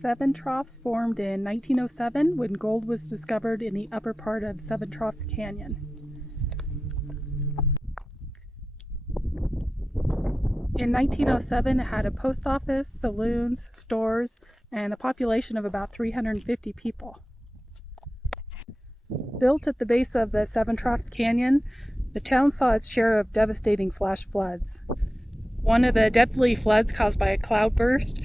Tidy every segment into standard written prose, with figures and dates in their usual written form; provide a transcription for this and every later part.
Seven Troughs formed in 1907 when gold was discovered in the upper part of Seven Troughs Canyon. In 1907, it had a post office, saloons, stores, and a population of about 350 people. Built at the base of the Seven Troughs Canyon, the town saw its share of devastating flash floods. One of the deadly floods caused by a cloudburst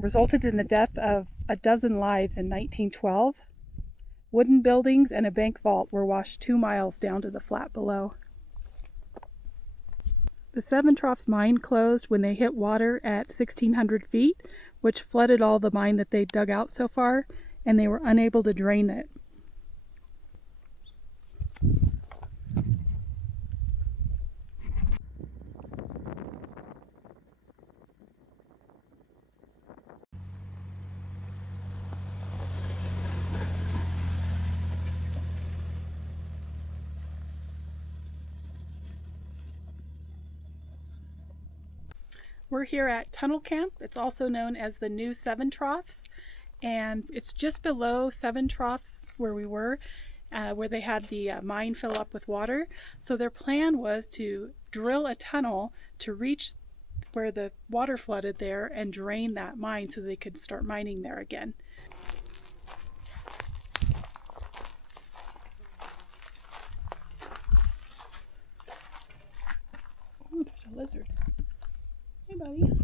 resulted in the death of a dozen lives in 1912. Wooden buildings and a bank vault were washed 2 miles down to the flat below. The Seven Troughs mine closed when they hit water at 1,600 feet, which flooded all the mine that they'd dug out so far, and they were unable to drain it. We're here at Tunnel Camp. It's also known as the new Seven Troughs, and it's just below Seven Troughs where we were, where they had the mine fill up with water. So their plan was to drill a tunnel to reach where the water flooded there and drain that mine so they could start mining there again. Oh, there's a lizard. Hey, buddy. Looks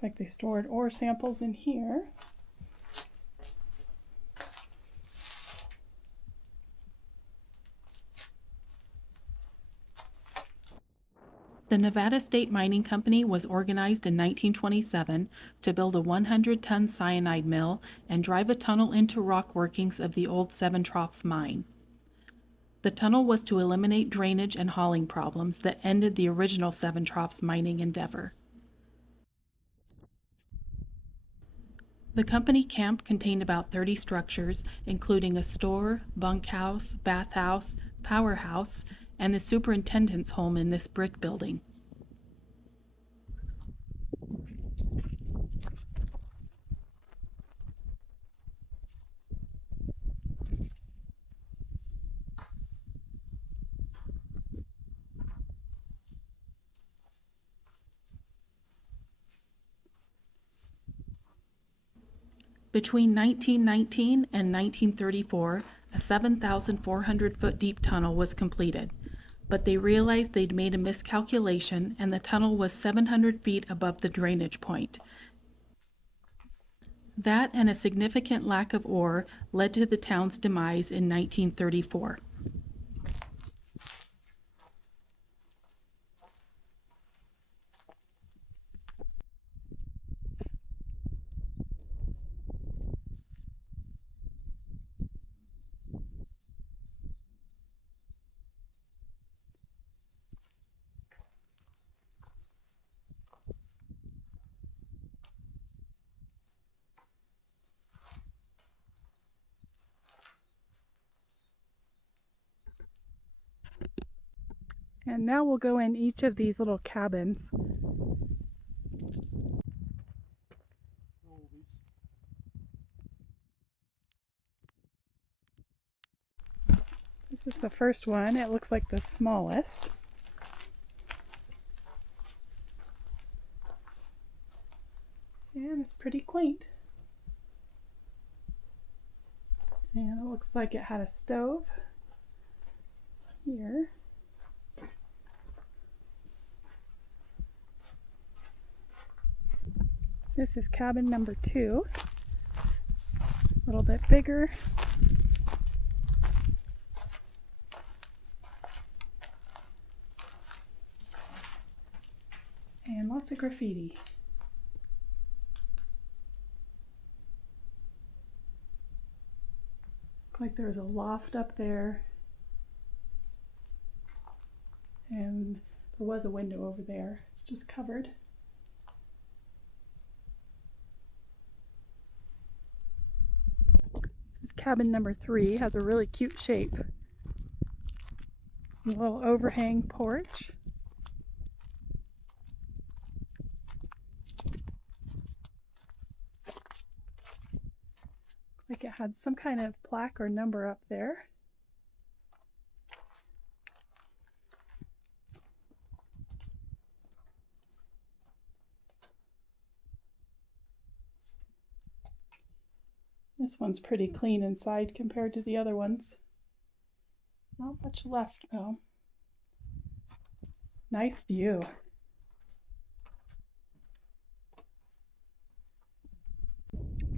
like they stored ore samples in here. The Nevada State Mining Company was organized in 1927 to build a 100-ton cyanide mill and drive a tunnel into rock workings of the old Seven Troughs mine. The tunnel was to eliminate drainage and hauling problems that ended the original Seven Troughs mining endeavor. The company camp contained about 30 structures, including a store, bunkhouse, bathhouse, powerhouse, and the superintendent's home in this brick building. Between 1919 and 1934, a 7,400-foot deep tunnel was completed, but they realized they'd made a miscalculation and the tunnel was 700 feet above the drainage point. That and a significant lack of ore led to the town's demise in 1934. And now we'll go in each of these little cabins. This is the first one. It looks like the smallest. And it's pretty quaint. And it looks like it had a stove here. This is cabin number 2. A little bit bigger. And lots of graffiti. Looks like there was a loft up there. And there was a window over there. It's just covered. This is cabin number 3. Has a really cute shape. A little overhang porch. Like it had some kind of plaque or number up there. This one's pretty clean inside compared to the other ones. Not much left though. Nice view.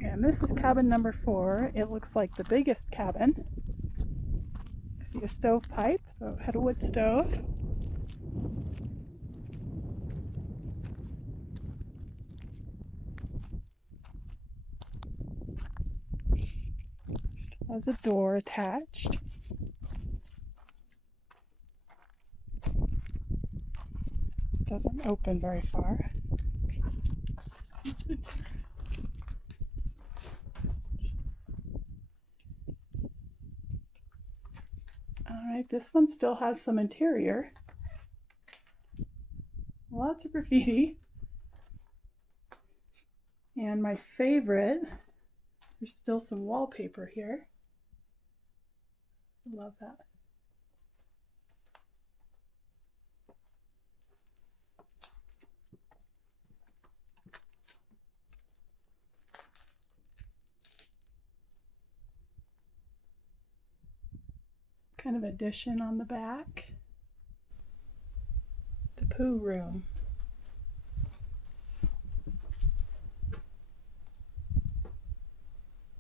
And this is cabin number 4. It looks like the biggest cabin. I see a stovepipe, so it had a wood stove. Still has a door attached. Doesn't open very far. Alright, this one still has some interior. Lots of graffiti. And my favorite, there's still some wallpaper here. I love that. Kind of addition on the back. The poo room.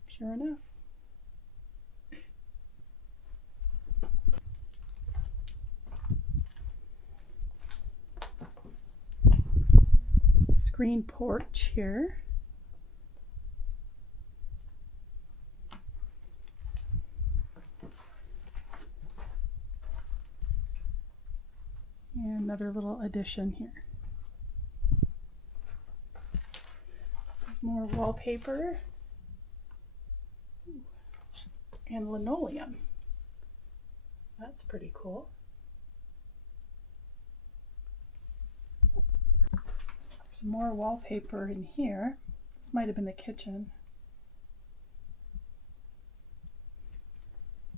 Sure enough. Screen porch here. And another little addition here. There's more wallpaper and linoleum. That's pretty cool. There's more wallpaper in here. This might have been the kitchen.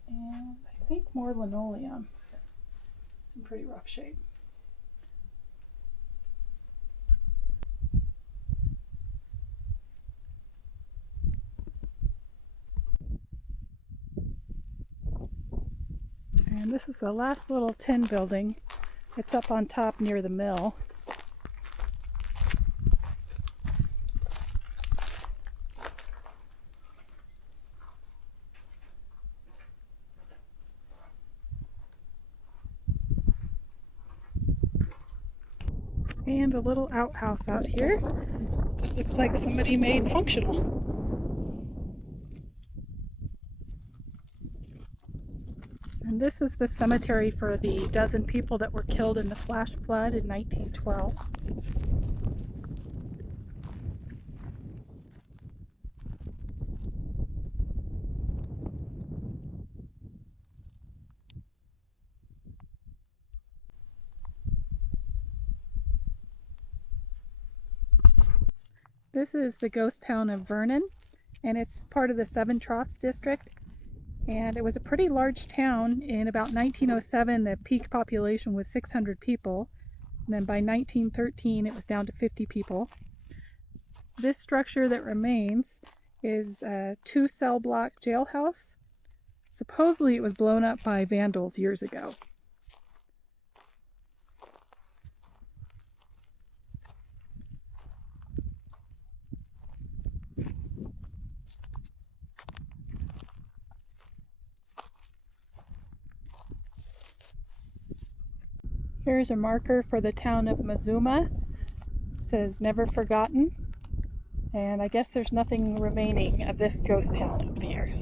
And I think more linoleum. It's in pretty rough shape. And this is the last little tin building. It's up on top near the mill. And a little outhouse out here. Looks like somebody made functional. And this is the cemetery for the dozen people that were killed in the flash flood in 1912. This is the ghost town of Vernon, and it's part of the Seven Troughs district. And it was a pretty large town. In about 1907, the peak population was 600 people. And then by 1913, it was down to 50 people. This structure that remains is a 2-cell block jailhouse. Supposedly it was blown up by vandals years ago. Here's a marker for the town of Mazuma. It says never forgotten. And I guess there's nothing remaining of this ghost town up here.